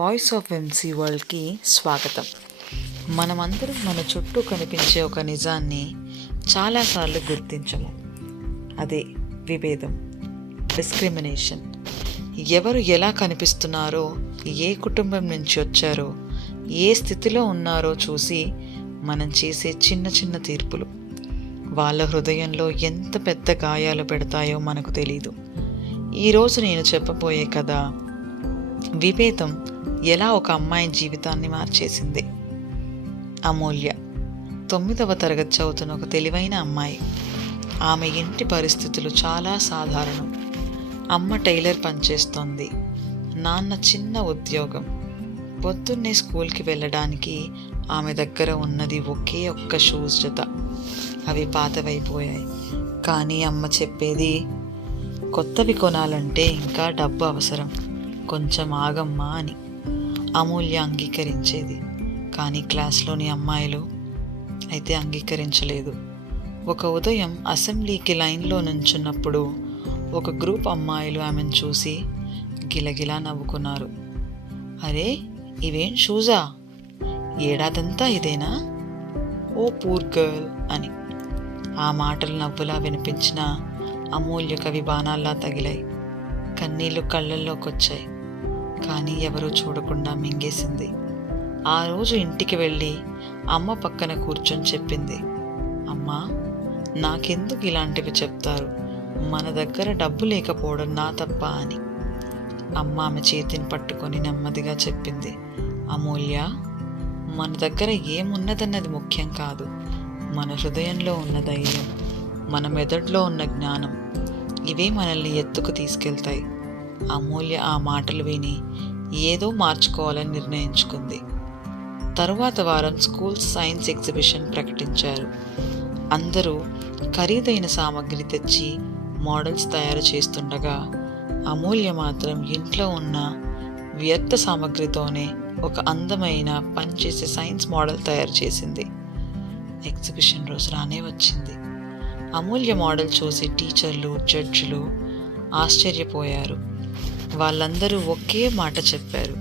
Voice of MC వరల్డ్కి స్వాగతం. మనమందరం మన చుట్టూ కనిపించే ఒక నిజాన్ని చాలాసార్లు గుర్తించము. అదే విభేదం, డిస్క్రిమినేషన్. ఎవరు ఎలా కనిపిస్తున్నారో, ఏ కుటుంబం నుంచి వచ్చారో, ఏ స్థితిలో ఉన్నారో చూసి మనం చేసే చిన్న చిన్న తీర్పులు వాళ్ళ హృదయంలో ఎంత పెద్ద గాయాలు పెడతాయో మనకు తెలీదు. ఈరోజు నేను చెప్పబోయే కథ విభేదం ఎలా ఒక అమ్మాయి జీవితాన్ని మార్చేసింది. అమూల్య 9వ తరగతి చదువుతున్న ఒక తెలివైన అమ్మాయి. ఆమె ఇంటి పరిస్థితులు చాలా సాధారణం. అమ్మ టైలర్ పనిచేస్తోంది, నాన్న చిన్న ఉద్యోగం. పొద్దున్నే స్కూల్కి వెళ్ళడానికి ఆమె దగ్గర ఉన్నది ఒకే ఒక్క షూస్ జత. అవి పాతవైపోయాయి. కానీ అమ్మ చెప్పేది, కొత్తవి కొనాలంటే ఇంకా డబ్బు అవసరం, కొంచెం ఆగమ్మా అని. అమూల్య అంగీకరించేది. కానీ క్లాస్లోని అమ్మాయిలు అయితే అంగీకరించలేదు. ఒక ఉదయం అసెంబ్లీకి లైన్లో నుంచున్నప్పుడు ఒక గ్రూప్ అమ్మాయిలు ఆమెను చూసి గిలగిలా నవ్వుకున్నారు. అరే, ఇవేం షూజా? ఏడాదంతా ఇదేనా? ఓ పూర్ గర్ల్ అని. ఆ మాటలు నవ్వులా వినిపించిన అమూల్యకవి బాణాల్లా తగిలాయి. కన్నీళ్లు కళ్ళల్లోకొచ్చాయి. కానీ ఎవరూ చూడకుండా మింగేసింది. ఆ రోజు ఇంటికి వెళ్ళి అమ్మ పక్కన కూర్చొని చెప్పింది, అమ్మా, నాకెందుకు ఇలాంటివి చెప్తారు? మన దగ్గర డబ్బు లేకపోవడం నా తప్ప అని. అమ్మ ఆమె చేతిని పట్టుకొని నెమ్మదిగా చెప్పింది, అమూల్య, మన దగ్గర ఏమున్నదన్నది ముఖ్యం కాదు. మన హృదయంలో ఉన్న ధైర్యం, మన మెదడులో ఉన్న జ్ఞానం, ఇవే మనల్ని ఎత్తుకు తీసుకెళ్తాయి. అమూల్య ఆ మాటలు విని ఏదో మార్చుకోవాలని నిర్ణయించుకుంది. తరువాత వారం స్కూల్ సైన్స్ ఎగ్జిబిషన్ ప్రకటించారు. అందరూ ఖరీదైన సామాగ్రి తెచ్చి మోడల్స్ తయారు చేస్తుండగా అమూల్య మాత్రం ఇంట్లో ఉన్న వ్యర్థ సామాగ్రితోనే ఒక అందమైన పనిచేసే సైన్స్ మోడల్ తయారు చేసింది. ఎగ్జిబిషన్ రోజు రానే వచ్చింది. అమూల్య మోడల్ చూసి టీచర్లు, జడ్జిలు ఆశ్చర్యపోయారు. వాళ్ళందరూ ఒకే మాట చెప్పారు,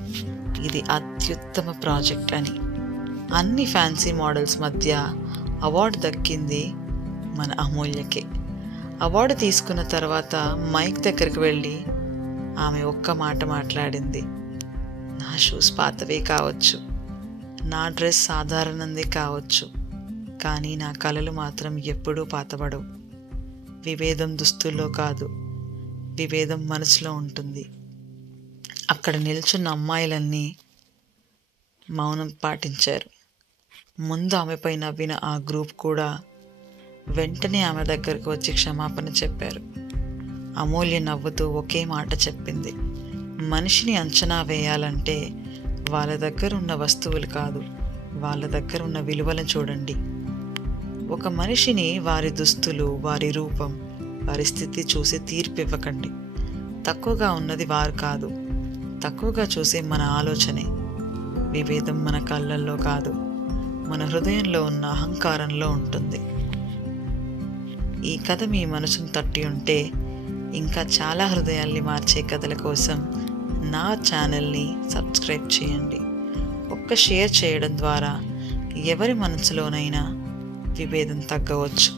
ఇది అత్యుత్తమ ప్రాజెక్ట్ అని. అన్ని ఫ్యాన్సీ మోడల్స్ మధ్య అవార్డు దక్కింది మన అమూల్యకే. అవార్డు తీసుకున్న తర్వాత మైక్ దగ్గరికి వెళ్ళి ఆమె ఒక్క మాట మాట్లాడింది, నా షూస్ పాతవే కావచ్చు, నా డ్రెస్ సాధారణంది కావచ్చు, కానీ నా కలలు మాత్రం ఎప్పుడూ పాతబడవు. విభేదం దుస్తుల్లో కాదు, విభేదం మనసులో ఉంటుంది. అక్కడ నిల్చున్న అమ్మాయిలన్నీ మౌనం పాటించారు. ముందు ఆమెపై నవ్విన ఆ గ్రూప్ కూడా వెంటనే ఆమె దగ్గరకు వచ్చి క్షమాపణ చెప్పారు. అమూల్య నవ్వుతూ ఒకే మాట చెప్పింది, మనిషిని అంచనా వేయాలంటే వాళ్ళ దగ్గర ఉన్న వస్తువులు కాదు, వాళ్ళ దగ్గర ఉన్న విలువలను చూడండి. ఒక మనిషిని వారి దుస్తులు, వారి రూపం, వారి స్థితి చూసి తీర్పు ఇవ్వకండి. తక్కువగా ఉన్నది వారు కాదు, తక్కువగా చూసే మన ఆలోచనే. విభేదం మన కళ్ళల్లో కాదు, మన హృదయంలో ఉన్న అహంకారంలో ఉంటుంది. ఈ కథ మీ మనసును తట్టి ఉంటే ఇంకా చాలా హృదయాల్ని మార్చే కథల కోసం నా ఛానల్ని సబ్స్క్రైబ్ చేయండి. ఒక్క షేర్ చేయడం ద్వారా ఎవరి మనసులోనైనా విభేదం తగ్గవచ్చు.